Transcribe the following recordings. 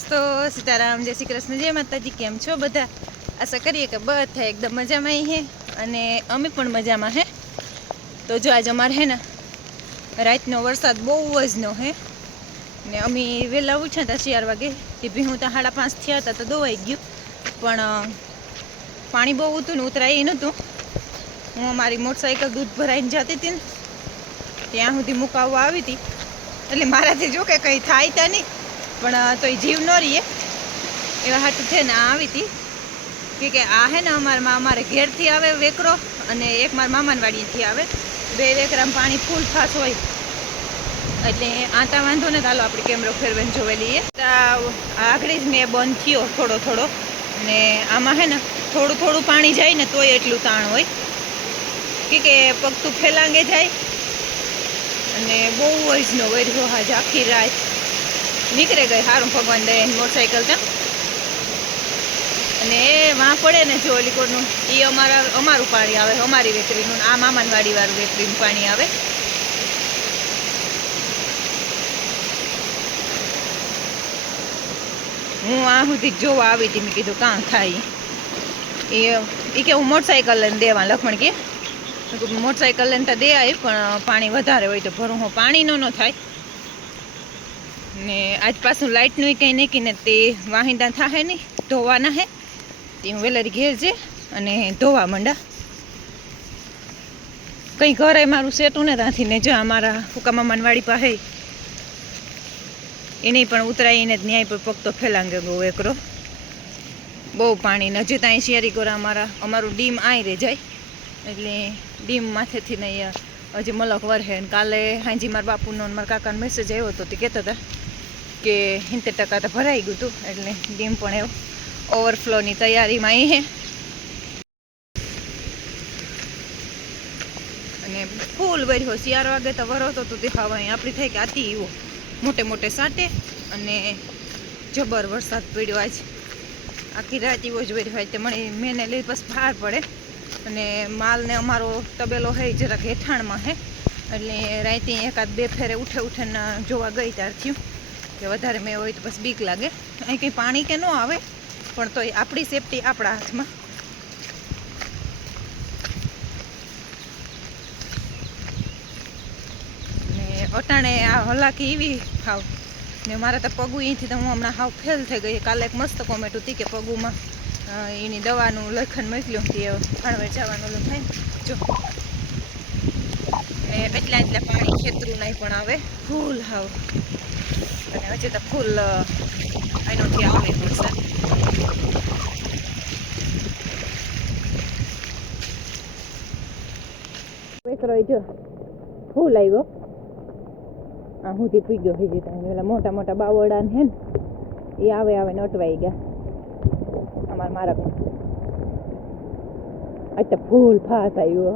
દોસ્તો, સીતારામ, જય શ્રી કૃષ્ણ, જય માતાજી, કેમ છો બધા? આશા કરીએ કે બધા એકદમ મજામાં હે અને અમે પણ મજામાં હે. તો જો આજે અમારે હે ને, રાતનો વરસાદ બહુ જ નો હે. ને અમે વહેલા ઉઠ્યા હતા ચાર વાગે તે ભીહું તો સાડા પાંચ થયા હતા તો દોવાઈ ગયું. પણ પાણી બહુ હતું ને ઉતરાય નહોતું. હું અમારી મોટરસાઇકલ દૂધ ભરાઈને જતી હતી ને, ત્યાં સુધી મુકાવવા આવી હતી. એટલે મારાથી જો કે કંઈ થાય ત્યાં નહીં. પણ તો તોય જીવ ન રહીએ. એવા હાટું છે ને આ આવી હતી. કે આ હે ને અમારા અમારે ઘેરથી આવે વેકરો અને એક મારા મામાની વાડીએથી આવે. બે વેકરામાં પાણી ફૂલ ખાસ હોય. એટલે આતા વાંધો ને ચાલો આપણે કેમેરો ફેરવીને જોવે લઈએ. આગળ જ મેં બંધ થયો થોડો થોડો. ને આમાં હે ને થોડું થોડું પાણી જાય ને તોય એટલું તાણ હોય. કે કે પગતું ફેલાંગે જાય. અને બહુ જ નો વર્યો હાજ આખી રાત. નીકળે ગઈ સારું ભગવાન દે મોટરસાઇકલ ત્યાં અને એ વાં પડે ને જો ઓલી એ અમારા, અમારું પાણી આવે, અમારી વેકરીનું આ મામાનવાડી વાળું વેકરીનું પાણી આવે. હું આ સુધી જોવા આવી હતી, મેં કીધું કાં થાય. એ એ કે હું મોટરસાઇકલ લઈને દેવા, લખમણ કે. મોટરસાઇકલ લઈને તો દે આવી પણ પાણી વધારે હોય તો ભરું હું. પાણીનો ન થાય. ને આજ પાછું લાઇટનું કંઈ નીકળીને તે વાહિંદા થાય નહીં, ધોવાના હે. તે હું વેલારી ઘેર છે અને ધોવા માંડા. કંઈ ઘરે મારું સેટું ને ત્યાંથી ને જો અમારા ફૂકા મામાની પાસે. એને પણ ઉતરાઈને જ ન્યાય પર પગ તો ફેલાંગે બહુ એકરો. બહુ પાણી નજી ત્યાં શિયારી ગોરા અમારા અમારું ડીમ આઈ રે જાય. એટલે ડીમ માથેથી ને હજી મલક વરહે ને કાલે હાંજી મારા બાપુનો મારા કાકાનો મેસેજ આવ્યો હતો તે કહેતા હતા. કે સિત્તેર ટકા તો ભરાઈ ગયું હતું એટલે ડીમ પણ એવું. ઓવરફ્લોની તૈયારીમાં હે. અને ફૂલ વર્યો શિયાળો વાગે તો વરોતો તો અહીં આપણી થઈ કે આતી એવો મોટે મોટે સાટે અને જબર વરસાદ પડ્યો આજ. આખી રાત એવો જ વર્યો તે મને મેને લઈ બસ બહાર પડે. અને માલને અમારો તબેલો હે જરાક હેઠાણમાં હે. એટલે રાતે એકાદ બે ફેરે ઉઠે ઉઠે જોવા ગઈ ત્યાર થયું. કે વધારે મેં હોય તો બસ બીક લાગે. અહીં કંઈ પાણી કે ન આવે, પણ તોય આપણી સેફટી આપણા હાથમાં. ને અટાણે આ હલાકી એવી હાવ. ને મારા તો પગું અહીંથી તો હું હમણાં હાવ ફેલ થઈ ગઈ. કાલે એક મસ્ત કોમેન્ટ હતી કે પગુમાં એની દવાનું લખન મોકલ્યું તે ભાણવે જવાનું થાય જો. ને એટલા એટલા પાણી ખેતરું નહીં પણ આવે. ફૂલ હાવ. અને હજી તો ફૂલ અ, એનોથી આવે વરસાદ વેકરો જો ફૂલ આવ્યો. આ હુંથી પી ગયો હજી ત્યાં પેલા મોટા મોટા બાવડા ને હે ને એ આવે આવે ને અટવાઈ ગયા. અમારા મારકમાં તો ફૂલ ફાસ આવ્યો.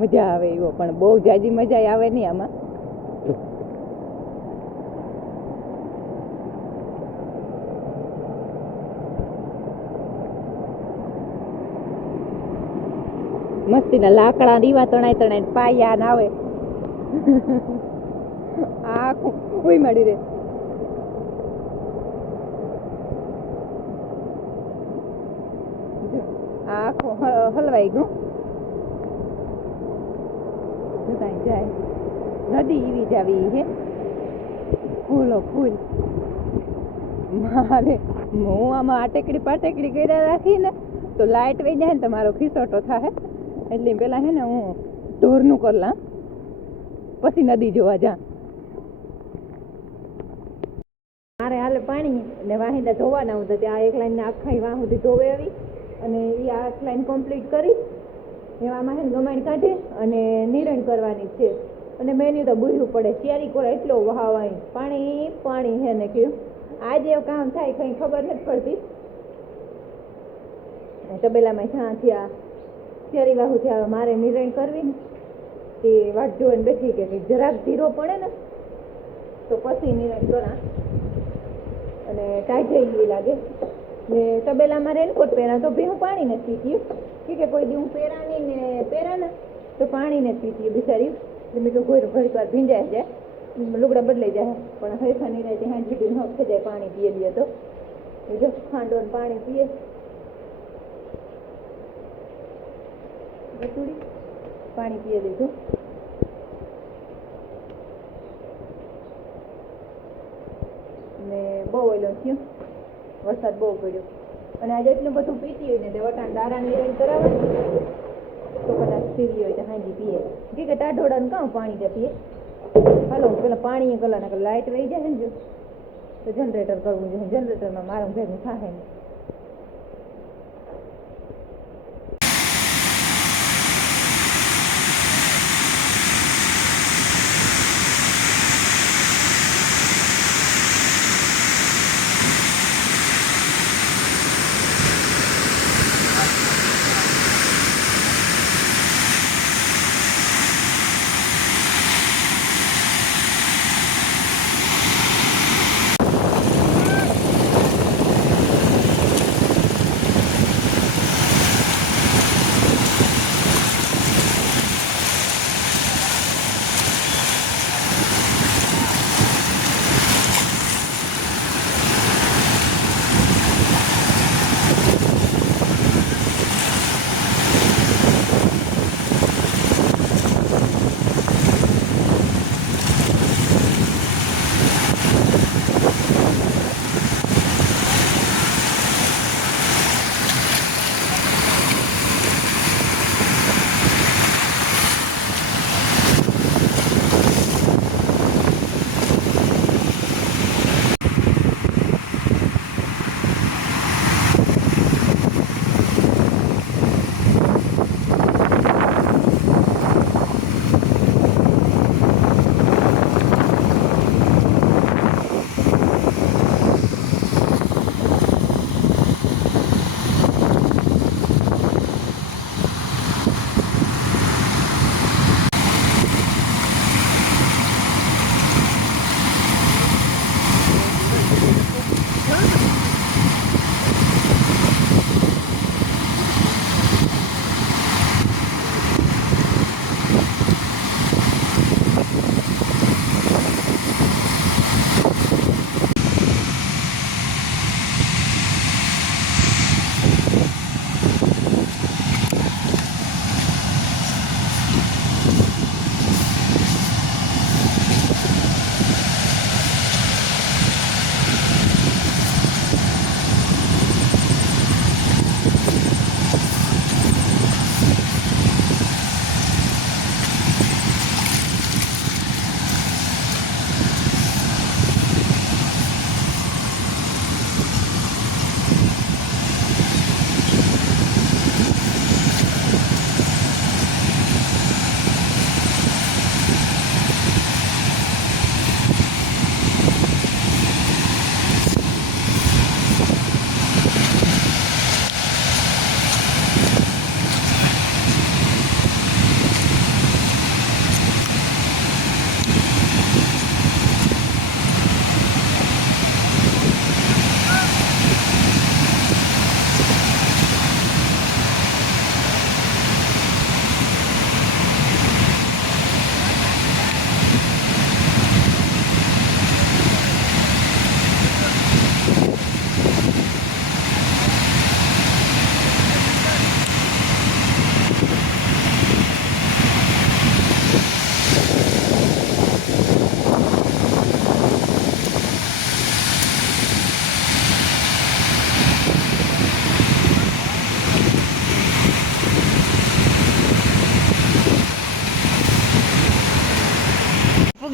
મજા આવે એવો પણ બહુ જાજી મજા આવે નહીં આમાં. મસ્તીના લાકડા દીવા તણાઈ તણાઈ પાયા ના આવે. આખું કોઈ મળી રે આખું હલવાઈ ગયું. જાય. નદી એવી જાવી હે. ફૂલો, ફૂલ. મારે, હું આમાં આટેકડી પાટેકડી કર્યા રાખીને, તો લાઇટ વહી જાય ને તો મારો ખિસોટો થાય એટલે પેલા હે ને હું ટૂરનું કરલા. પછી નદી જોવા જા. મારે હાલે પાણી ને વાહિંદા ધોવાના હતા ત્યાં એક લાઈન આખા વાહ સુધી ધોવે આવી અને એ આખ લાઈન કમ્પ્લીટ કરી. એવામાં હે ને ગમાણ કાઢે અને નિરણ કરવાની છે. અને મેન્યુ તો બુહ્યું પડે. શિયારી કોરા એટલો વહાવાય. પાણી પાણી હે ને કયું. આજે એવું કામ થાય કંઈ ખબર નથી પડતી. તબેલામાં જ્યાં થયા શિયારી વાહુ થયા મારે નિરણ કરવી ને તે વાટ જોઈને બેઠી કે જરાક ધીરો પડે ને, તો પછી નિરણ કરા અને ટાઈટ થઈ ગઈ લાગે. ને તબેલામાં રેનકોટ પહેરા તો ભી હું પાણી નથી પીત્યું કે કોઈ દી હું પહેરાની ને પહેરા ને, તો પાણી નથી પીત્યું બિચારી મેં કોઈ ઘણી વાર ભીંજાય જાય. લુગડા બદલાઈ જાય. પણ હૈફા ની રહે હાંજ સુધી હક થઈ જાય પાણી પીએ લઈએ તો. જો ખાંડો ને પાણી પીએ. બટુડી પાણી પીએ લીધું ને બહુ ઓલો થયું. વરસાદ બહુ પડ્યો. અને આજે એટલું બધું પીતી હોય ને તે વટાણ દારા નિરાય કરાવે. તો કદાચ પીવી હોય તો હાંજી પીએ. કે કે ટાઢોડા કાં પાણી તે પીએ. હાલો પેલા પાણી કલા ને લાઇટ વહી જાય ને જો. તો જનરેટર કરવું જોઈએ. જનરેટરમાં મારું ભેગું થાય ને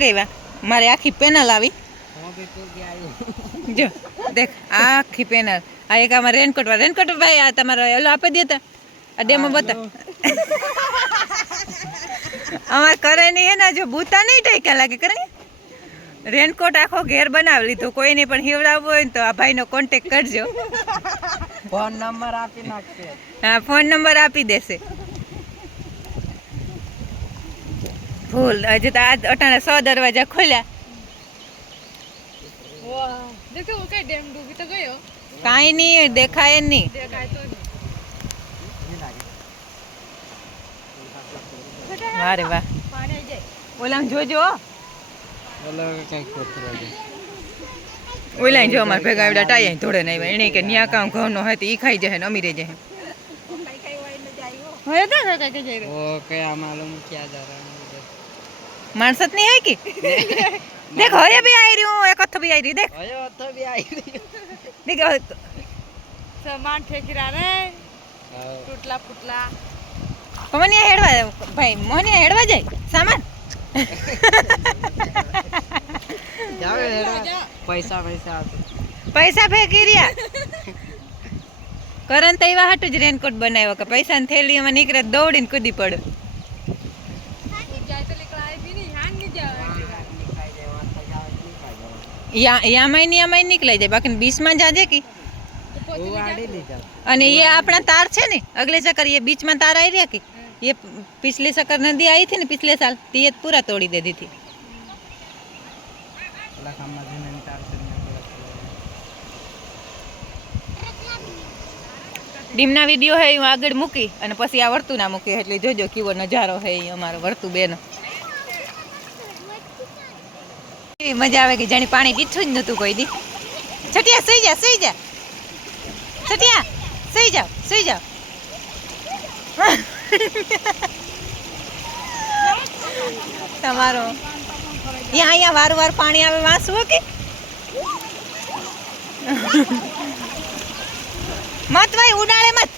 પુગાવ્યા મારે આખી પેનલ આવી. જો દેખ આખી પેનલ આ એક આમાં રેનકોટ રેનકોટ ભાઈ આ તમારો એલો આપી દેતા આ ડેમો બતા અમાર કરે નહીં હે ને જો બૂતા નહીં ટેક્યા લાગે કરે રેનકોટ આખો ઘેર બનાવી લીધો. કોઈને પણ હિવડાવવું હોય ને તો આ ભાઈનો કોન્ટેક કરજો. ફોન નંબર આપી નાખશે હા ફોન નંબર આપી દેશે. ફૂલ. હજુ તો આ અટાણે સો દરવાજા ખોલ્યા. કાંઈ નહીં દેખાય નહીં. વારે ઓલા જોજો ઓલા જો અમારે ભેગા આવડા ટાઈ ધોડે નહીં એને કે ન્યા કામ ઘઉં નો હોય તો ઈ ખાઈ જાય ને અમીરે જાય હોય તો કે આમાં ક્યાં क्या मालूम क्या जा रहा है मुझे માણસ જ નહીં હે કે દેખ હવે બી આવી રહ્યું એક હથ બી આવી રહ્યું દેખ अयो तो भी आई रही દેખ સામાન ઠેકરા રે તૂટલા ફૂટલા મને હેડવા ભાઈ મને હેડવા જાય સામાન जाओ हेड़ा पैसा पैसा आते પૈસા ફેંકી રહ્યા કરન તો એવા હાટું જ રેનકોટ બનાવ્યો કે પૈસાની થેલીમાં નીકળે તો દોડીને કૂદી પડે યામાઈ ની નીકળાઈ જાય. બાકી બીચમાં જાજે કે? અને એ આપણા તાર છે ને, અગલે ચક્કર એ બીચમાં તાર આવી રહ્યા કે? એ પિછલે ચક્કર નદી આવી હતી ને પિછલે સાલ, તે પૂરા તોડી દીધી હતી. ડીમના વીડિયો હે હું આગળ મૂકી અને પછી આ વર્તુ ના મૂકી, એટલે જોજો કેવો નજારો હે અમારો વર્તુ બેનો એવી મજા આવે કે જાણે પાણી પીઠું જ નહોતું કોઈ દી. છટિયા, સુઈ જા સુઈ જા. છટિયા, સુઈ જાઓ સુઈ જાઓ. તમારો. ત્યાં અહીંયા વાર વાર પાણી આવે વાંસવું કે? મત ભાઈ ઉડાડે મત.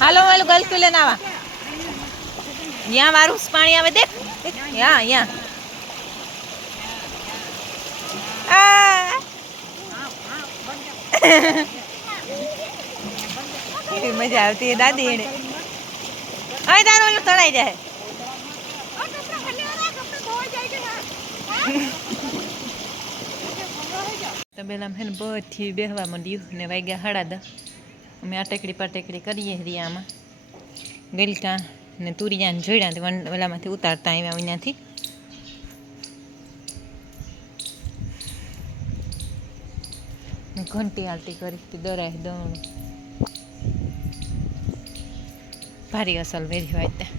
હાલો હાલો, ગલકુ લઈને આવા. ત્યાં વારું પાણી આવે દેખ. દેખ, યા યા કેવી મજા આવતી દાદી એને. હવે તારો ઓલું તળાઈ જાય. તબેલામાં હે ને બધી બેહવા માંડ્યું ને વાગ્યા હળાદા અમે આ અમે પર ટેકડી કરીએ રિયામાં ગલકા ને તુરિયાને જોડ્યા તે ઓલામાંથી ઉતારતા આવ્યા અહીંયાથી ઘંટી આલતી કરી હતી, દરાય દણ ભારી અસલ વેરી હોય ત્યાં.